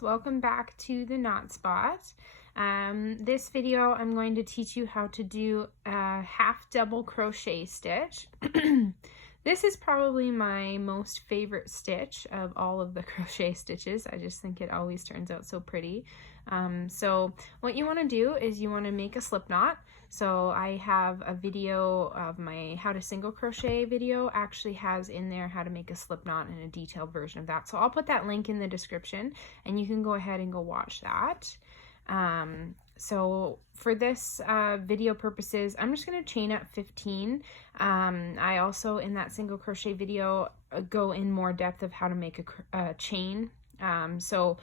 guys, welcome back to the Knot Spot. This video I'm going to teach you how to do a half double crochet stitch. This is probably my most favorite stitch of all of the crochet stitches. I just think it always turns out so pretty. So what you want to do is you want to make a slip knot. So I have a video of my how to single crochet video, actually has in there how to make a slip knot and a detailed version of that. So I'll put that link in the description and you can go ahead and go watch that. So for this video purposes, I'm just going to chain up 15. I also in that single crochet video go in more depth of how to make a chain. So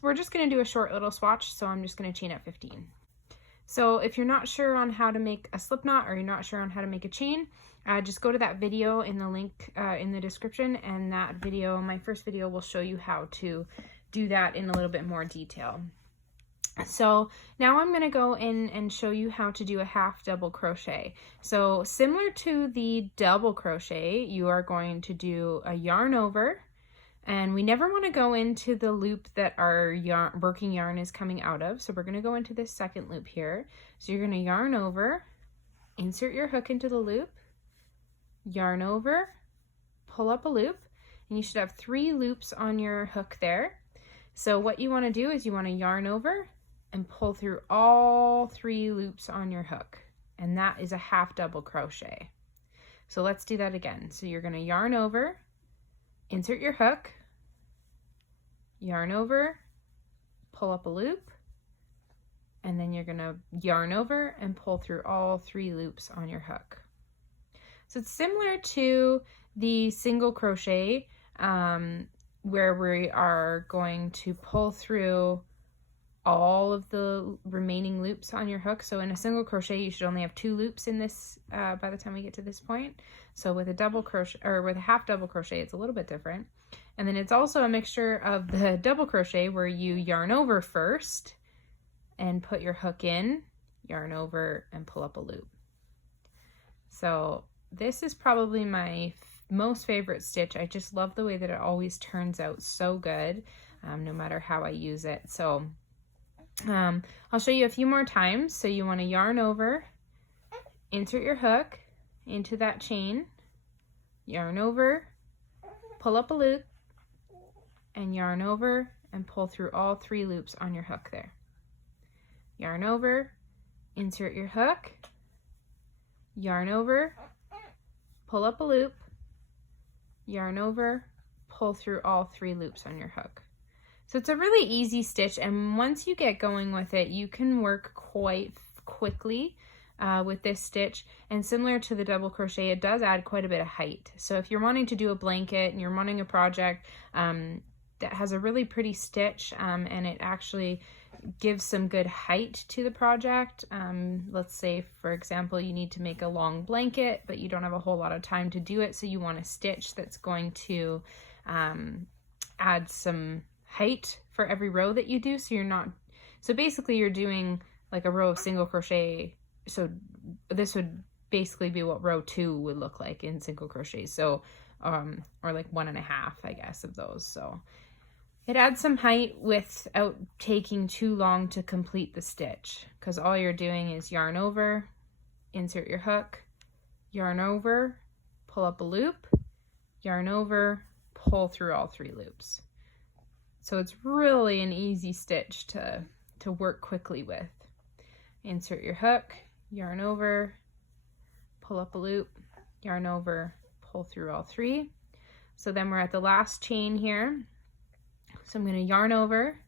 we're just going to do a short little swatch. So I'm just going to chain up 15. So if you're not sure on how to make a slip knot or you're not sure on how to make a chain, just go to that video in the link in the description, and that video, my first video, will show you how to do that in a little bit more detail. So now I'm going to go in and show you how to do a half double crochet. So similar to the double crochet, you are going to do a yarn over, and we never want to go into the loop that our working yarn is coming out of. So we're going to go into this second loop here. So you're going to yarn over, insert your hook into the loop, yarn over, pull up a loop, and you should have 3 loops on your hook there. So what you want to do is you want to yarn over and pull through all 3 loops on your hook, and that is a half double crochet. So let's do that again. So you're going to yarn over, insert your hook, yarn over, pull up a loop, and then you're going to yarn over and pull through all 3 loops on your hook. So it's similar to the single crochet where we are going to pull through all of the remaining loops on your hook. So in a single crochet, you should only have 2 loops in this by the time we get to this point. So with a double crochet or with a half double crochet, it's a little bit different. And then it's also a mixture of the double crochet where you yarn over first and put your hook in, yarn over and pull up a loop. So this is probably my most favorite stitch. I just love the way that it always turns out so good, no matter how I use it. So I'll show you a few more times. So you want to yarn over, insert your hook into that chain, yarn over, pull up a loop, and yarn over and pull through all 3 loops on your hook there. Yarn over, insert your hook, yarn over, pull up a loop, yarn over, pull through all 3 loops on your hook. So it's a really easy stitch, and once you get going with it, you can work quite quickly with this stitch. And similar to the double crochet, it does add quite a bit of height. So if you're wanting to do a blanket and you're wanting a project that has a really pretty stitch and it actually gives some good height to the project, let's say for example you need to make a long blanket but you don't have a whole lot of time to do it, so you want a stitch that's going to add some height for every row that you do, so basically you're doing like a row of single crochet. So this would basically be what row 2 would look like in single crochet, so or like 1.5, I guess, of those. So it adds some height without taking too long to complete the stitch, because all you're doing is yarn over, insert your hook, yarn over, pull up a loop, yarn over, pull through all 3 loops. So it's really an easy stitch to work quickly with. Insert your hook, yarn over, pull up a loop, yarn over, pull through all 3. So then we're at the last chain here. So I'm going to yarn over,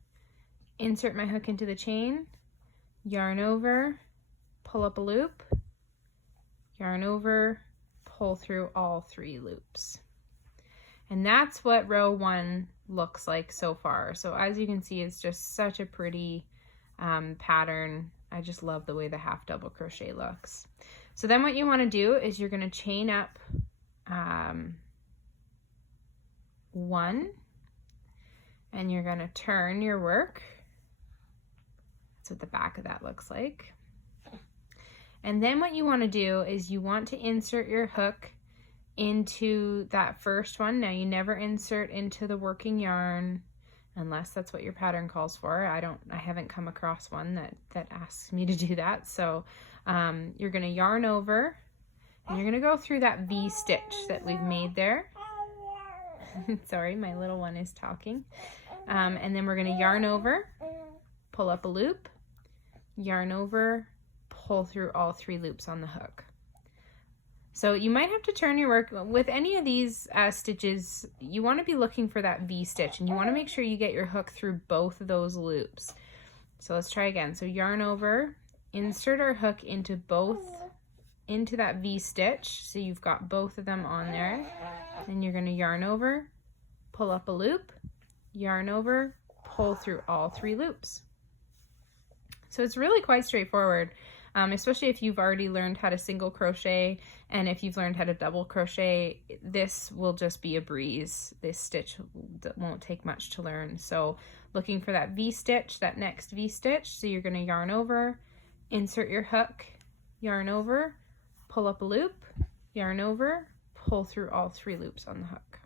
insert my hook into the chain, yarn over, pull up a loop, yarn over, pull through all 3 loops. And that's what row 1 looks like so far. So as you can see, it's just such a pretty pattern. I just love the way the half double crochet looks. So then what you want to do is you're going to chain up 1, and you're going to turn your work. That's what the back of that looks like. And then what you want to do is you want to insert your hook into that first one. Now you never insert into the working yarn unless that's what your pattern calls for. I haven't come across one that asks me to do that. So you're going to yarn over, and you're going to go through that V stitch that we've made there. Sorry, my little one is talking. And then we're going to yarn over, pull up a loop, yarn over, pull through all 3 loops on the hook. So you might have to turn your work. With any of these stitches, you want to be looking for that V stitch, and you want to make sure you get your hook through both of those loops. So let's try again. So yarn over, insert our hook into that V stitch, so you've got both of them on there. Then you're going to yarn over, pull up a loop, yarn over, pull through all 3 loops. So it's really quite straightforward, especially if you've already learned how to single crochet, and if you've learned how to double crochet, this will just be a breeze. This stitch won't take much to learn. So looking for that V stitch, that next V stitch, so you're going to yarn over, insert your hook, yarn over, pull up a loop, yarn over, pull through all 3 loops on the hook.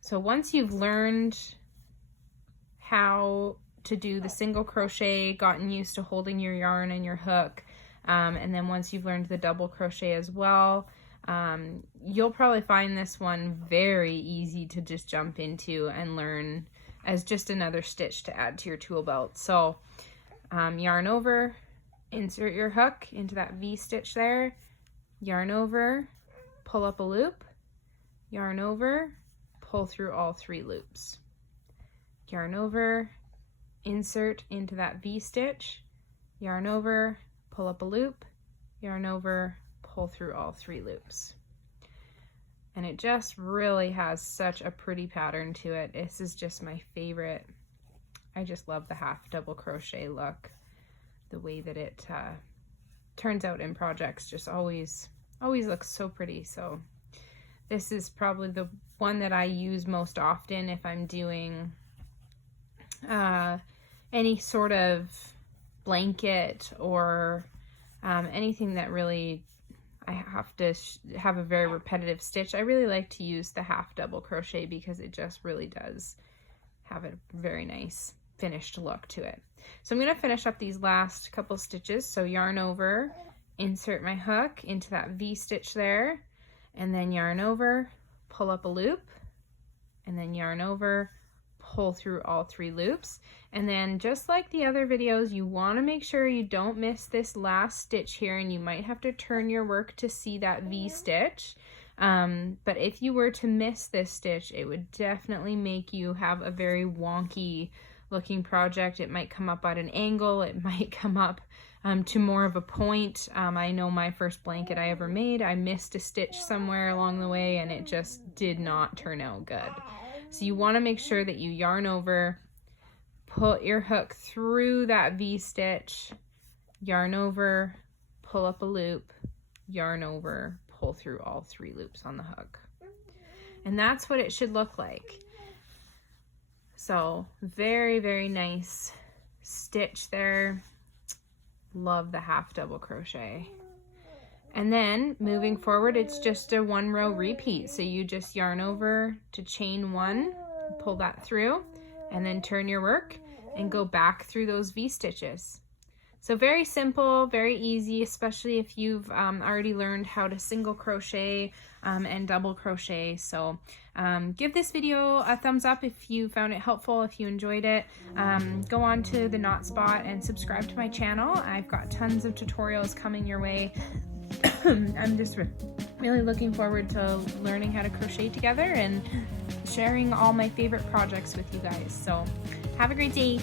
So once you've learned how to do the single crochet, gotten used to holding your yarn and your hook, and then once you've learned the double crochet as well, you'll probably find this one very easy to just jump into and learn as just another stitch to add to your tool belt. So yarn over, insert your hook into that V stitch there, yarn over, pull up a loop, yarn over, pull through all 3 loops, yarn over, insert into that V stitch, yarn over, pull up a loop, yarn over, pull through all 3 loops. And it just really has such a pretty pattern to it. This is just my favorite. I just love the half double crochet look. The way that it turns out in projects just always looks so pretty. So this is probably the one that I use most often if I'm doing any sort of blanket or anything that really I have to have a very repetitive stitch. I really like to use the half double crochet because it just really does have a very nice finished look to it. So I'm going to finish up these last couple stitches. So yarn over, insert my hook into that V stitch there, and then yarn over, pull up a loop, and then yarn over, pull through all 3 loops. And then just like the other videos, you want to make sure you don't miss this last stitch here, and you might have to turn your work to see that V stitch. But if you were to miss this stitch, it would definitely make you have a very wonky looking project. It might come up at an angle, it might come up to more of a point. I know my first blanket I ever made, I missed a stitch somewhere along the way and it just did not turn out good. So you want to make sure that you yarn over, put your hook through that V stitch, yarn over, pull up a loop, yarn over, pull through all 3 loops on the hook. And that's what it should look like. So very, very nice stitch there. Love the half double crochet. And then moving forward, it's just a 1 row repeat. So you just yarn over to chain 1, pull that through, and then turn your work and go back through those V stitches. So very simple, very easy, especially if you've already learned how to single crochet and double crochet. So give this video a thumbs up if you found it helpful, if you enjoyed it. Go on to the Knot Spot and subscribe to my channel. I've got tons of tutorials coming your way. I'm just really looking forward to learning how to crochet together and sharing all my favorite projects with you guys. So have a great day.